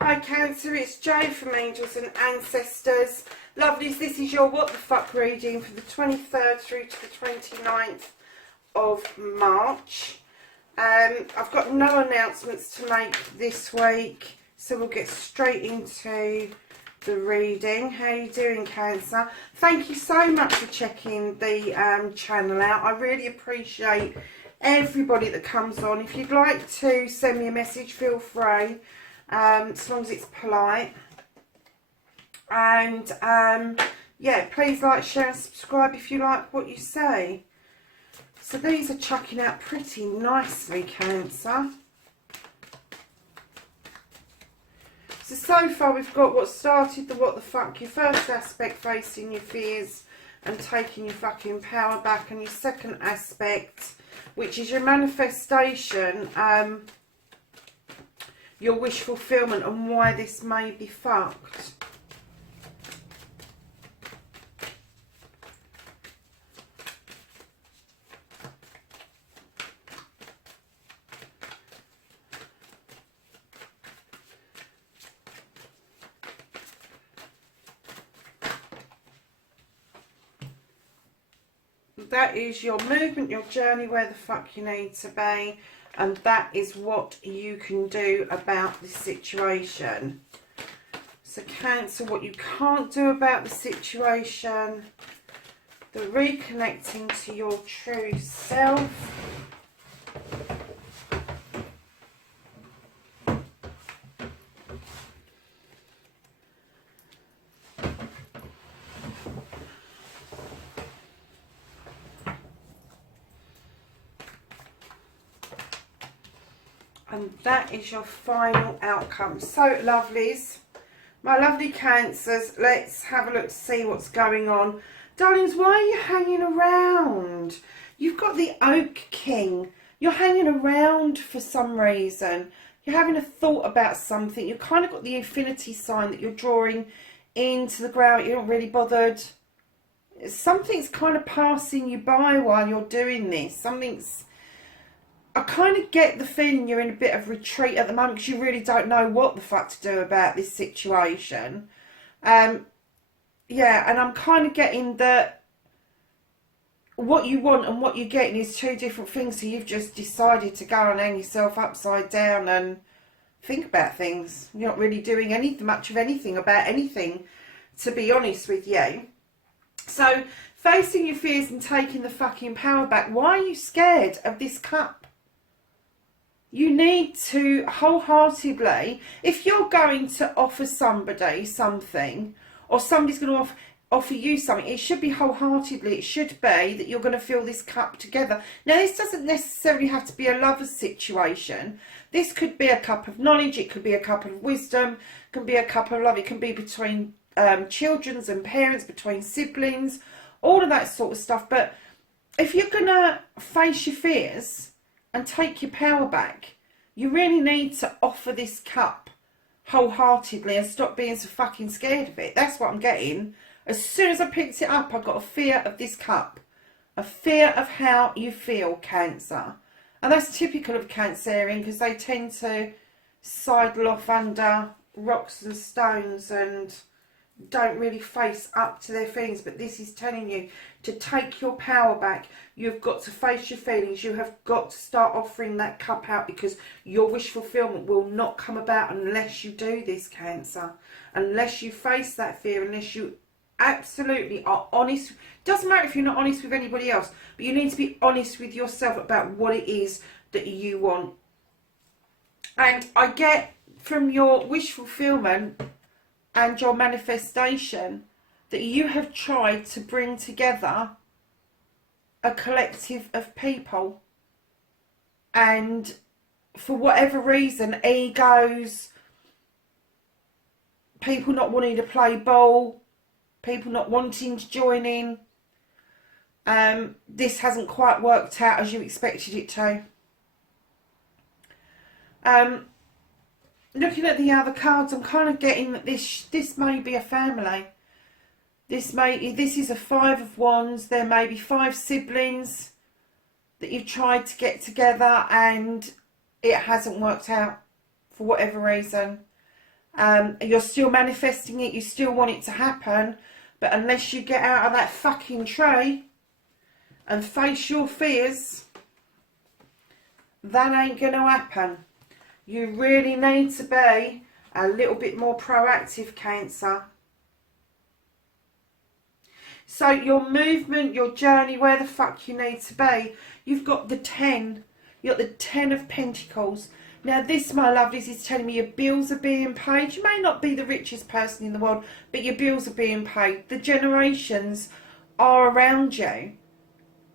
Hi Cancer, it's Jo from Angels and Ancestors. Lovelies, this is your What the Fuck reading for the 23rd through to the 29th of March. I've got no announcements to make this week, so we'll get straight into the reading. How are you doing, Cancer? Thank you so much for checking the channel out. I really appreciate everybody that comes on. If you'd like to send me a message, feel free. As long as it's polite, and yeah, please like, share and subscribe if you like what you say. So these are chucking out pretty nicely, Cancer. So far we've got what started the what the fuck, your first aspect, facing your fears and taking your fucking power back, and your second aspect, which is your manifestation, your wish fulfillment, and why this may be fucked. That is your movement, your journey, where the fuck you need to be. And that is what you can do about the situation. So Cancer, what you can't do about the situation, the reconnecting to your true self. And that is your final outcome. So, lovelies, my lovely Cancers, let's have a look to see what's going on. Darlings, why are you hanging around? You've got the Oak King. You're hanging around for some reason. You're having a thought about something. You've kind of got the infinity sign that you're drawing into the ground. You're not really bothered. Something's kind of passing you by while you're doing this. I kind of get the feeling you're in a bit of retreat at the moment because you really don't know what the fuck to do about this situation. Yeah, and I'm kind of getting that what you want and what you're getting is two different things. So you've just decided to go and hang yourself upside down and think about things. You're not really doing much of anything about anything, to be honest with you. So, facing your fears and taking the fucking power back. Why are you scared of this cup? You need to wholeheartedly, if you're going to offer somebody something, or somebody's going to offer you something, it should be wholeheartedly. It should be that you're going to fill this cup together. Now, this doesn't necessarily have to be a lover's situation. This could be a cup of knowledge. It could be a cup of wisdom. It can be a cup of love. It can be between children and parents, between siblings, all of that sort of stuff. But if you're going to face your fears and take your power back, you really need to offer this cup wholeheartedly and stop being so fucking scared of it. That's what I'm getting. As soon as I picked it up, I got a fear of this cup. A fear of how you feel, Cancer. And that's typical of Cancerian, because they tend to sidle off under rocks and stones and don't really face up to their feelings. But this is telling you to take your power back. You've got to face your feelings. You have got to start offering that cup out, because your wish fulfillment will not come about unless you do this, Cancer. Unless you face that fear, unless you absolutely are honest. Doesn't matter if you're not honest with anybody else, but you need to be honest with yourself about what it is that you want. And I get from your wish fulfillment and your manifestation that you have tried to bring together a collective of people, and for whatever reason, egos, people not wanting to play ball, people not wanting to join in, this hasn't quite worked out as you expected it to. looking at the other cards, I'm kind of getting that this may be a family. This is a Five of Wands. There may be 5 siblings that you've tried to get together and it hasn't worked out for whatever reason. You're still manifesting it. You still want it to happen. But unless you get out of that fucking tree and face your fears, that ain't going to happen. You really need to be a little bit more proactive, Cancer. So your movement, your journey, where the fuck you need to be. You've got the 10. You've got the 10 of Pentacles. Now this, my lovelies, is telling me your bills are being paid. You may not be the richest person in the world, but your bills are being paid. The generations are around you.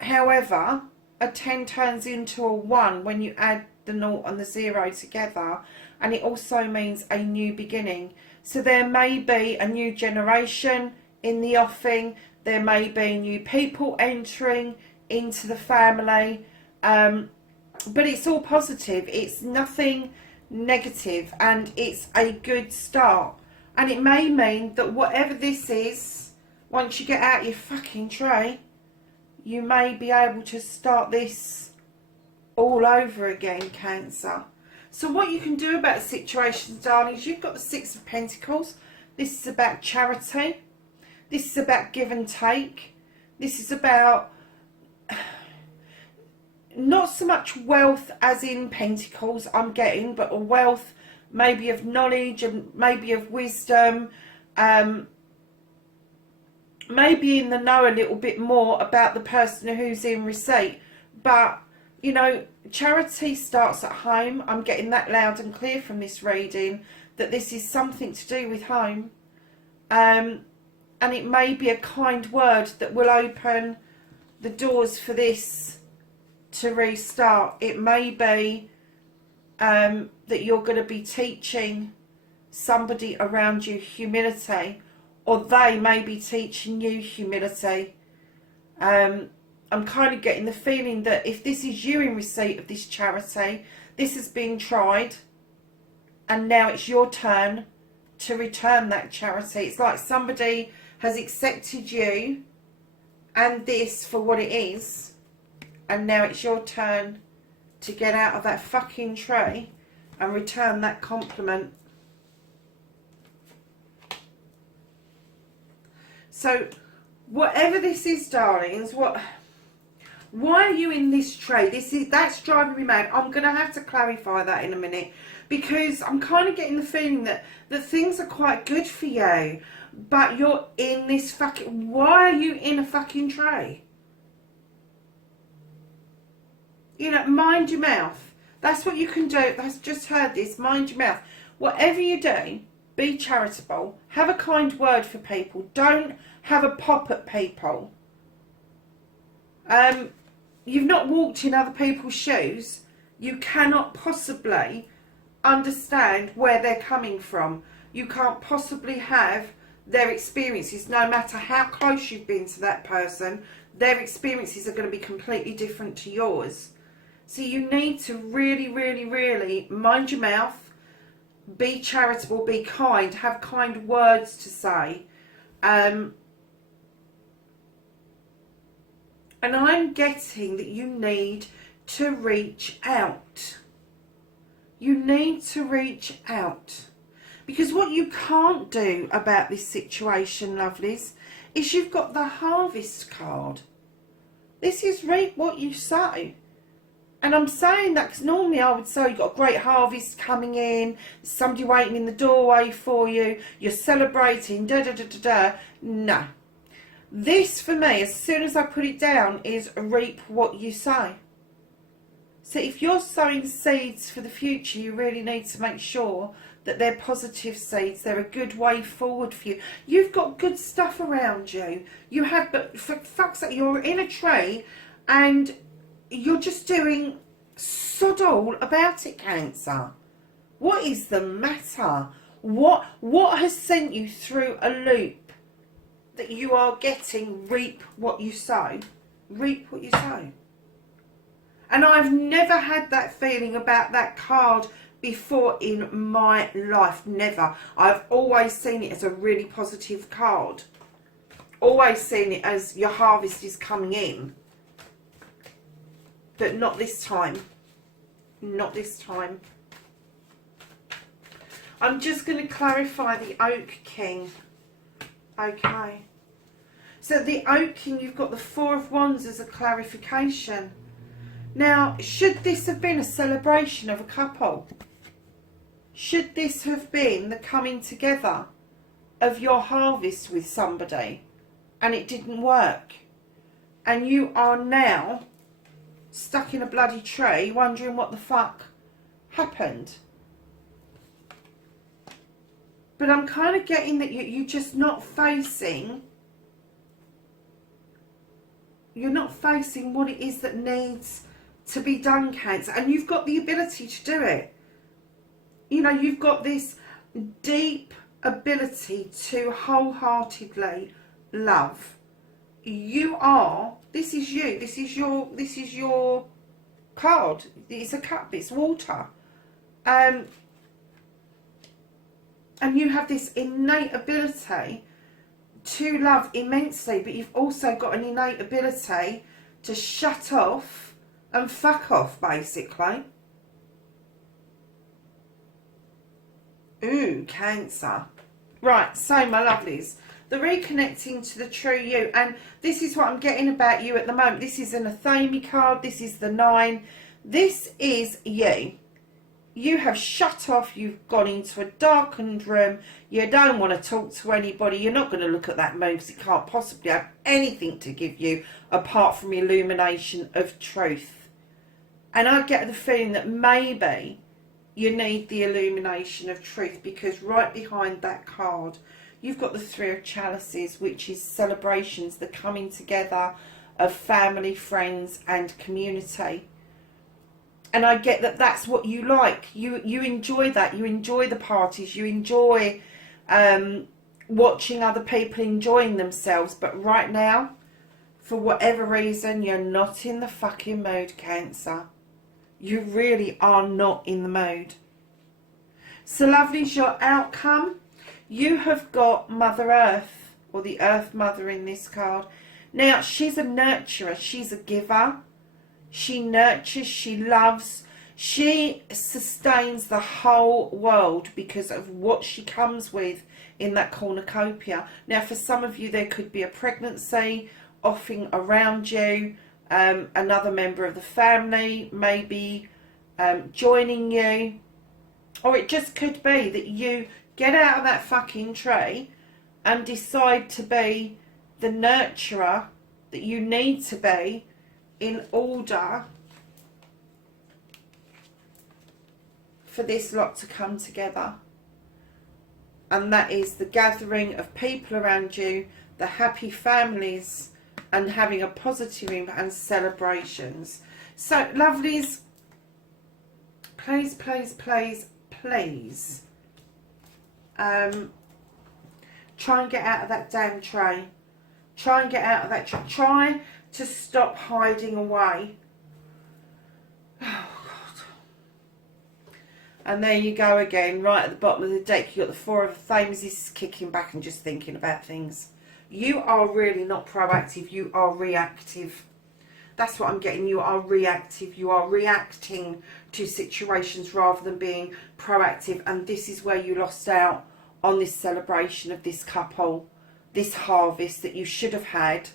However, a 10 turns into a 1 when you add the 0 and the 0 together. And it also means a new beginning. So there may be a new generation in the offing. There may be new people entering into the family. But it's all positive. It's nothing negative, and it's a good start. And it may mean that whatever this is, once you get out your fucking tray, you may be able to start this all over again, Cancer. So what you can do about the situation, darlings, you've got the 6 of Pentacles. This is about charity. This is about give and take. This is about not so much wealth as in Pentacles I'm getting, but a wealth maybe of knowledge and maybe of wisdom. Maybe in the know a little bit more about the person who's in receipt. But, you know, charity starts at home. I'm getting that loud and clear from this reading, that this is something to do with home. And it may be a kind word that will open the doors for this to restart. It may be that you're going to be teaching somebody around you humility, or they may be teaching you humility. I'm kind of getting the feeling that if this is you in receipt of this charity, this has been tried and now it's your turn to return that charity. It's like somebody has accepted you and this for what it is, and now it's your turn to get out of that fucking tray and return that compliment. So whatever this is, darlings, why are you in this tray? That's driving me mad. I'm going to have to clarify that in a minute, because I'm kind of getting the feeling that things are quite good for you, but you're in this fucking... Why are you in a fucking tray? You know, mind your mouth. That's what you can do. I've just heard this. Mind your mouth. Whatever you do, be charitable. Have a kind word for people. Don't have a pop at people. You've not walked in other people's shoes. You cannot possibly understand where they're coming from. You can't possibly have their experiences, no matter how close you've been to that person. Their experiences are going to be completely different to yours. So you need to really, really, really mind your mouth, be charitable, be kind, have kind words to say. And I'm getting that you need to reach out. You need to reach out. Because what you can't do about this situation, lovelies, is you've got the Harvest card. This is reap what you sow. And I'm saying that because normally I would say you've got a great harvest coming in, somebody waiting in the doorway for you, you're celebrating, da-da-da-da-da. No. This, for me, as soon as I put it down, is reap what you sow. So if you're sowing seeds for the future, you really need to make sure that they're positive seeds. They're a good way forward for you. You've got good stuff around you. You have, but for fuck's sake, you're in a tree and you're just doing sod all about it, Cancer. What is the matter? What has sent you through a loop that you are getting reap what you sow? Reap what you sow. And I've never had that feeling about that card before in my life. Never. I've always seen it as a really positive card. Always seen it as your harvest is coming in. But not this time. Not this time. I'm just going to clarify the Oak King. Okay. So the Oak King, you've got the Four of Wands as a clarification. Now, should this have been a celebration of a couple? Should this have been the coming together of your harvest with somebody and it didn't work? And you are now stuck in a bloody tree wondering what the fuck happened? But I'm kind of getting that you're just not facing... You're not facing what it is that needs to be done, Cancer. And you've got the ability to do it. You know, you've got this deep ability to wholeheartedly love. You are, this is you, this is your card. It's a cup, it's water. And you have this innate ability to love immensely, but you've also got an innate ability to shut off and fuck off, basically. Ooh, Cancer. Right, so my lovelies, the reconnecting to the true you, and this is what I'm getting about you at the moment. This is an Athame card, this is the 9. This is you. You have shut off, you've gone into a darkened room, you don't want to talk to anybody, you're not going to look at that moon because it can't possibly have anything to give you apart from illumination of truth. And I get the feeling that maybe you need the illumination of truth, because right behind that card you've got the Three of Chalices, which is celebrations, the coming together of family, friends and community. And I get that that's what you like. You enjoy that. You enjoy the parties. You enjoy watching other people enjoying themselves. But right now, for whatever reason, you're not in the fucking mood, Cancer. You really are not in the mood. So, lovelies, your outcome. You have got Mother Earth, or the Earth Mother in this card. Now, she's a nurturer. She's a giver. She nurtures, she loves, she sustains the whole world because of what she comes with in that cornucopia. Now, for some of you, there could be a pregnancy offing around you, another member of the family maybe joining you, or it just could be that you get out of that fucking tree and decide to be the nurturer that you need to be in order for this lot to come together. And that is the gathering of people around you, the happy families, and having a positive impact and celebrations. So, lovelies, please, please, please, please, try and get out of that damn tree. Try and get out of that tree. Try to stop hiding away. Oh, God. And there you go again, right at the bottom of the deck, you've got the Four of Thames. This is kicking back and just thinking about things. You are really not proactive, you are reactive. That's what I'm getting. You are reactive. You are reacting to situations rather than being proactive. And this is where you lost out on this celebration of this couple, this harvest that you should have had,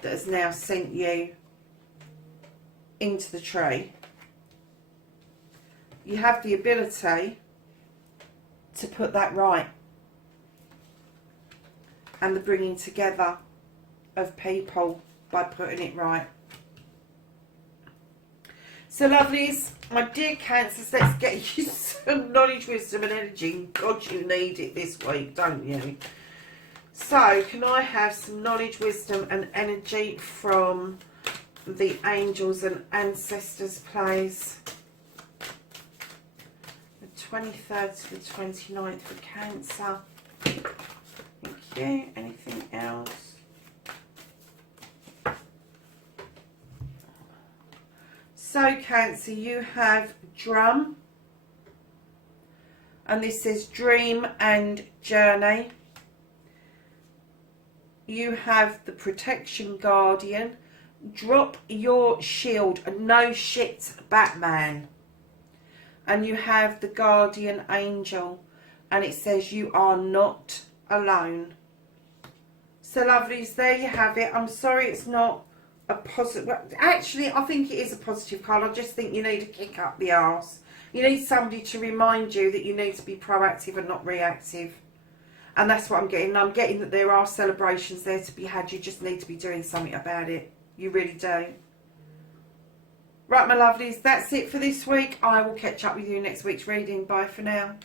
that has now sent you into the tree. You have the ability to put that right, and the bringing together of people by putting it right. So, lovelies, my dear Cancers, let's get you some knowledge, wisdom and energy. God, you need it this week, don't you? So, can I have some knowledge, wisdom and energy from the angels and ancestors, please? The 23rd to the 29th for Cancer. Thank you. Anything else? So, Cancer, you have drum, And this says dream and journey. You have the protection guardian. Drop your shield. No shit, Batman. And you have the guardian angel. And it says you are not alone. So lovelies, there you have it. I'm sorry it's not a positive. Well, actually, I think it is a positive card. I just think you need to kick up the arse. You need somebody to remind you that you need to be proactive and not reactive. And that's what I'm getting. I'm getting that there are celebrations there to be had. You just need to be doing something about it. You really do. Right, my lovelies, that's it for this week. I will catch up with you next week's reading. Bye for now.